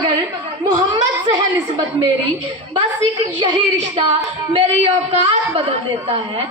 مگر محمد سے ہے نسبت میری، بس ایک یہی رشتہ میری اوقات بدل دیتا ہے۔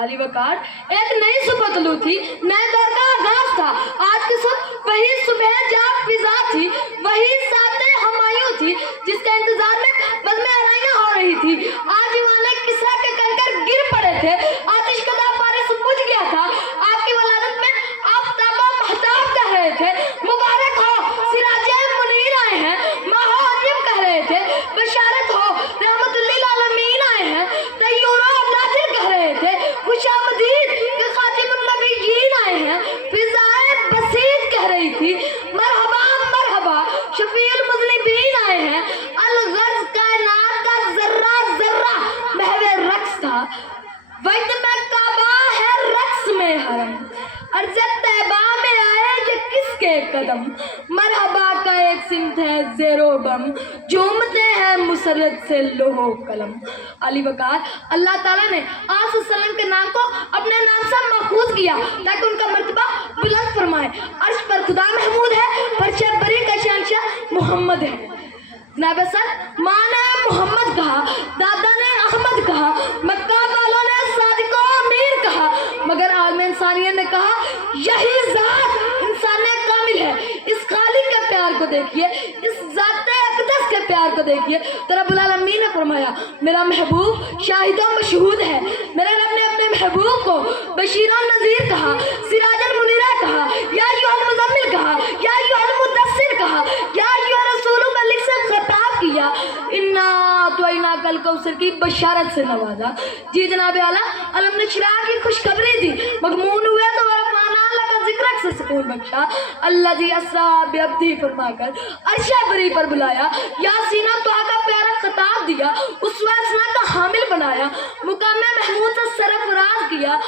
علی وقار ایک نئی صبح طلوع تھی، نئے دور کا آغاز تھا۔ آج کی صبح وہی صبح جاب فضا تھی، وہی ساتھ ہمایوں تھی جس کے انتظار میں بزم آرائیاں ہو رہی تھی۔ آج دیوانے کسرا کے کنکر گر پڑے تھے، آتش کدہ فارس بجھ گیا تھا۔ آپ کی ولادت میں آفتاب و مہتاب کہہ رہے تھے، مبارک ہو سراج منیر آئے ہیں، ماہ و عظیم کہہ رہے تھے، بشارت ہو رحمت للعالمین آئے ہیں، طیور و ناصر کہہ رہے تھے، خوش آمدید کہ خاتم النبیین آئے ہیں، فضائے بسیط کہہ رہی تھی، مرحبا مرحبا شفیع المذنبین آئے ہیں۔ الغرض کائنات کا ذرہ ذرہ محو رقص تھا، وقت میں کعبہ ہے رقص میں حرم، عرض طیبہ میں آئے یہ کس کے قدم، مرحبا کا ایک سمت ہے زیر و بم، جھومتے ہیں مسرت سے لوح و قلم۔ علی وقار اللہ تعالیٰ نے آپ صلی اللہ علیہ وسلم کے نام کو اپنے نام سے محفوظ کیا تاکہ ان کا مرتبہ بلند فرمائے۔ عرش پر خدا محمود ہے، پرچہ بری کا شہنشاہ محمد ہے۔ جناب سر ماں نے محمد کہا، دادا نے احمد کہا، مکہ والوں نے صادق و امیر کہا، مگر عالم انسانیت نے کہا یہی ذات انسان کامل ہے۔ اس خالق کے پیار کو دیکھیے، اس ذات اقدس کے پیار کو دیکھیے تو رب العالمین نے فرمایا میرا محبوب شاہد و مشہود ہے۔ میرے رب نے اپنے محبوب کو بشیر و نذیر کہا، سراج المنیر کہا، یا ایھا المزمل کہا، یا ایھا المدثر کہا، یا ایھا رسول بلغ سے خطاب کیا، انا اعطیناک الکوثر کی بشارت سے نوازا۔ جی جناب اعلیٰ علم نشرح کی خوشخبری دی، مغمون ہوئے تو ورفعنا لک ذکرک سے سکون بخشا، الذی اسریٰ بعبدہ فرما کر عرش بری پر بلایا، یاسین و طٰہٰ کا پیارا خطاب دیا، اسوہ حسنہ کا حامل بنایا، مقام محمود سے سرفراز کیا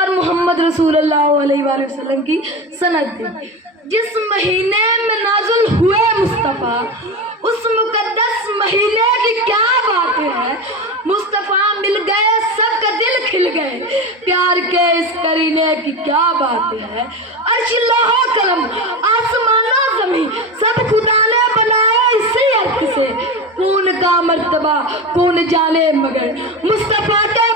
اور محمد رسول اللہ علیہ وآلہ وسلم کی سند دی۔ جس مہینے میں نازل ہوئے مصطفیٰ اس مقدس مہینے کی کیا بات ہے، مصطفیٰ مل گئے سب کا دل کھل گئے، پیار کے اس کرینے کی کیا بات ہے، عرش لوح و قلم آسمان و زمین سب خدا نے بنایا اسی عرق سے، کون کا مرتبہ کون جانے مگر مصطفیٰ کے